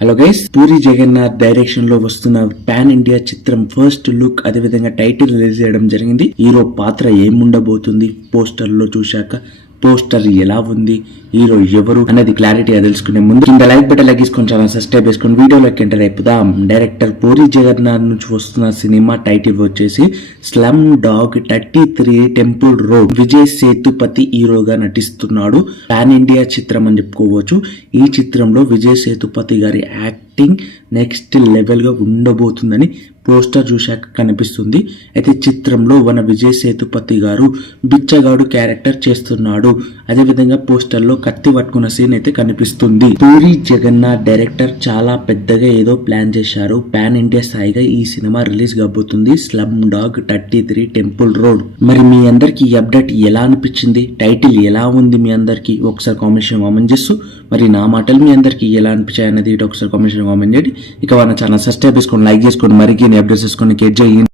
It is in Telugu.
Hello guys, Puri Jagannath direction లో వస్తున్న పాన్ ఇండియా చిత్రం ఫస్ట్ లుక్ అదేవిధంగా టైటిల్ రిలీజ్ చేయడం జరిగింది. హీరో పాత్ర ఏముండబోతుంది, పోస్టర్ లో చూశాక పోస్టర్ ఎలా ఉంది, హీరో ఎవరు అనేది క్లారిటీగా తెలుసుకునే ముందు కింద లైక్ బటన్ లగేసుకొని ఛానల్ సబ్స్క్రైబ్ చేసుకుని వీడియోలోకి ఎంటర్ అయిపోదాం. డైరెక్టర్ పూరి జగన్నాథ్ నుంచి వస్తున్న సినిమా టైటిల్ వచ్చేసి slum dog 33 temple road. Vijay Sethupathi హీరోగా నటిస్తున్నాడు. పాన్ ఇండియా చిత్రం అని చెప్పుకోవచ్చు. ఈ చిత్రంలో విజయ్ సేతుపతి గారి యాక్టింగ్ నెక్స్ట్ లెవెల్ గా ఉండబోతుందని పోస్టర్ చూశాక కనిపిస్తుంది. అయితే చిత్రంలో మన విజయ్ సేతుపతి గారు బిచ్చగాడు క్యారెక్టర్ చేస్తున్నాడు. అదేవిధంగా పోస్టర్ లో కత్తి పట్టుకున్న సీన్ అయితే కనిపిస్తుంది. పూరి జగన్నాథ్ డైరెక్టర్ చాలా పెద్దగా ఏదో ప్లాన్ చేశారు. పాన్ ఇండియా స్థాయిగా ఈ సినిమా రిలీజ్ కాబోతుంది. Slum dog 33 temple road. మరి మీ అందరికి ఈ అప్డేట్ ఎలా అనిపించింది, టైటిల్ ఎలా ఉంది, మీ అందరికి ఒకసారి కామెంట్ కామెంట్ చేస్తూ మరి నా మాటలు మీ అందరికి ఎలా అనిపించాయి అనేది ఒకసారి కామెంట్ చేయండి. ఇక మన ఛానల్ సబ్స్క్రైబ్ చేసుకోండి, లైక్ చేసుకోండి, మరిన్ని అప్డేట్స్ చేసుకొని కేట్ చేయండి.